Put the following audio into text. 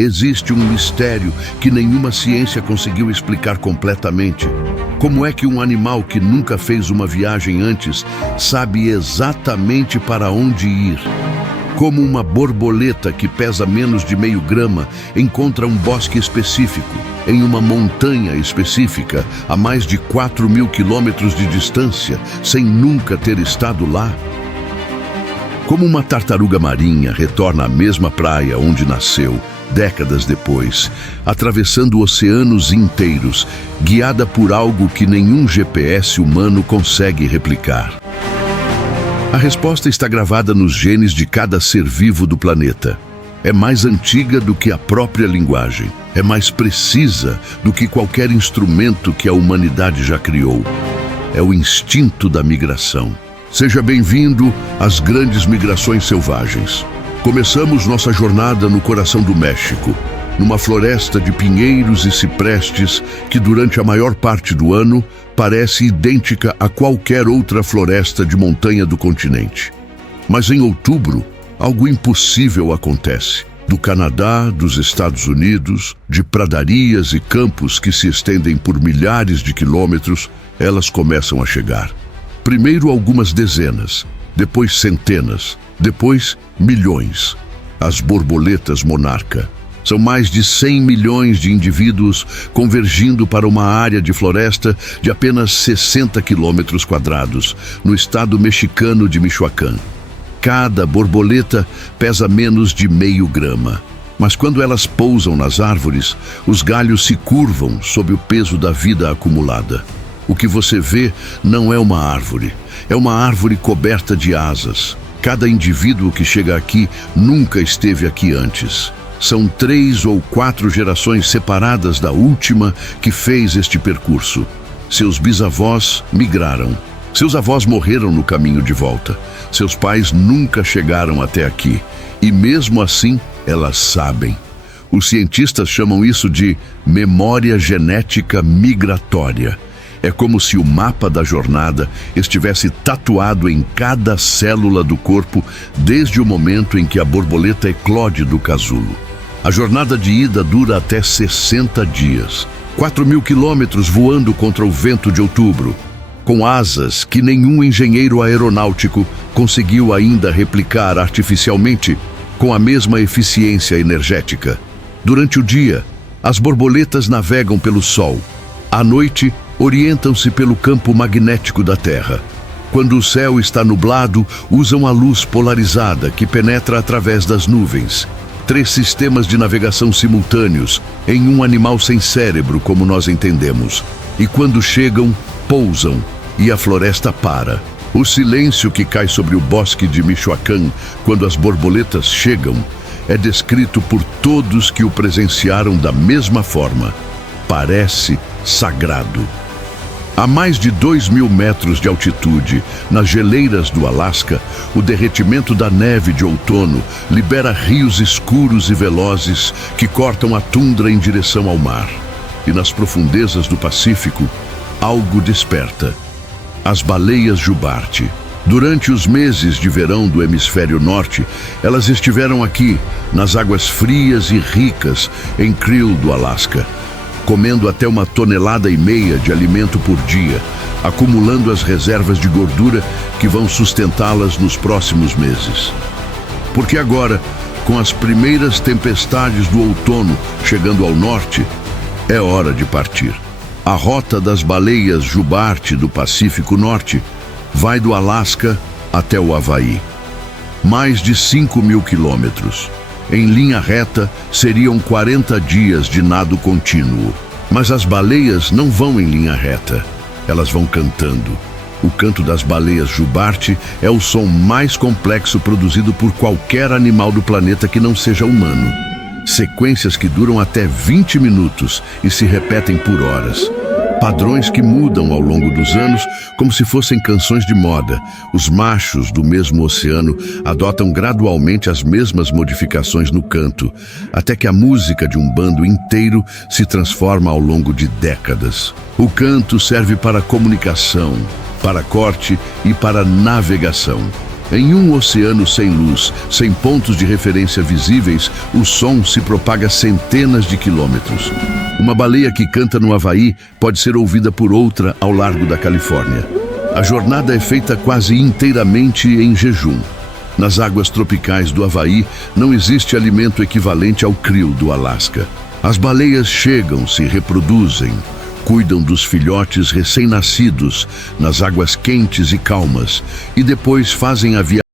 Existe um mistério que nenhuma ciência conseguiu explicar completamente. Como é que um animal que nunca fez uma viagem antes sabe exatamente para onde ir? Como uma borboleta que pesa menos de meio grama encontra um bosque específico, em uma montanha específica, a mais de 4.000 quilômetros de distância, sem nunca ter estado lá? Como uma tartaruga marinha retorna à mesma praia onde nasceu, décadas depois, atravessando oceanos inteiros, guiada por algo que nenhum GPS humano consegue replicar. A resposta está gravada nos genes de cada ser vivo do planeta. É mais antiga do que a própria linguagem. É mais precisa do que qualquer instrumento que a humanidade já criou. É o instinto da migração. Seja bem-vindo às grandes migrações selvagens. Começamos nossa jornada no coração do México, numa floresta de pinheiros e ciprestes que durante a maior parte do ano parece idêntica a qualquer outra floresta de montanha do continente. Mas em outubro, algo impossível acontece. Do Canadá, dos Estados Unidos, de pradarias e campos que se estendem por milhares de quilômetros, elas começam a chegar. Primeiro algumas dezenas, depois centenas, depois milhões. As borboletas-monarca. São mais de 100 milhões de indivíduos convergindo para uma área de floresta de apenas 60 quilômetros quadrados, no estado mexicano de Michoacán. Cada borboleta pesa menos de meio grama. Mas quando elas pousam nas árvores, os galhos se curvam sob o peso da vida acumulada. O que você vê não é uma árvore, é uma árvore coberta de asas. Cada indivíduo que chega aqui nunca esteve aqui antes. São 3 ou 4 gerações separadas da última que fez este percurso. Seus bisavós migraram. Seus avós morreram no caminho de volta. Seus pais nunca chegaram até aqui. E mesmo assim, elas sabem. Os cientistas chamam isso de memória genética migratória. É como se o mapa da jornada estivesse tatuado em cada célula do corpo desde o momento em que a borboleta eclode do casulo. A jornada de ida dura até 60 dias. 4.000 quilômetros voando contra o vento de outubro, com asas que nenhum engenheiro aeronáutico conseguiu ainda replicar artificialmente com a mesma eficiência energética. Durante o dia, as borboletas navegam pelo Sol. À noite, orientam-se pelo campo magnético da Terra. Quando o céu está nublado, usam a luz polarizada que penetra através das nuvens. 3 sistemas de navegação simultâneos em um animal sem cérebro, como nós entendemos. E quando chegam, pousam e a floresta para. O silêncio que cai sobre o bosque de Michoacán quando as borboletas chegam é descrito por todos que o presenciaram da mesma forma. Parece sagrado. A mais de 2.000 metros de altitude, nas geleiras do Alasca, o derretimento da neve de outono libera rios escuros e velozes que cortam a tundra em direção ao mar. E nas profundezas do Pacífico, algo desperta. As baleias-jubarte. Durante os meses de verão do hemisfério norte, elas estiveram aqui, nas águas frias e ricas em Krill do Alasca, comendo até 1,5 toneladas de alimento por dia, acumulando as reservas de gordura que vão sustentá-las nos próximos meses. Porque agora, com as primeiras tempestades do outono chegando ao norte, é hora de partir. A rota das baleias-jubarte do Pacífico Norte vai do Alasca até o Havaí. Mais de 5.000 quilômetros. Em linha reta, seriam 40 dias de nado contínuo. Mas as baleias não vão em linha reta. Elas vão cantando. O canto das baleias-jubarte é o som mais complexo produzido por qualquer animal do planeta que não seja humano. Sequências que duram até 20 minutos e se repetem por horas. Padrões que mudam ao longo dos anos como se fossem canções de moda. Os machos do mesmo oceano adotam gradualmente as mesmas modificações no canto, até que a música de um bando inteiro se transforma ao longo de décadas. O canto serve para comunicação, para corte e para navegação. Em um oceano sem luz, sem pontos de referência visíveis, o som se propaga centenas de quilômetros. Uma baleia que canta no Havaí pode ser ouvida por outra ao largo da Califórnia. A jornada é feita quase inteiramente em jejum. Nas águas tropicais do Havaí, não existe alimento equivalente ao krill do Alasca. As baleias chegam, se reproduzem, cuidam dos filhotes recém-nascidos nas águas quentes e calmas e depois fazem a viagem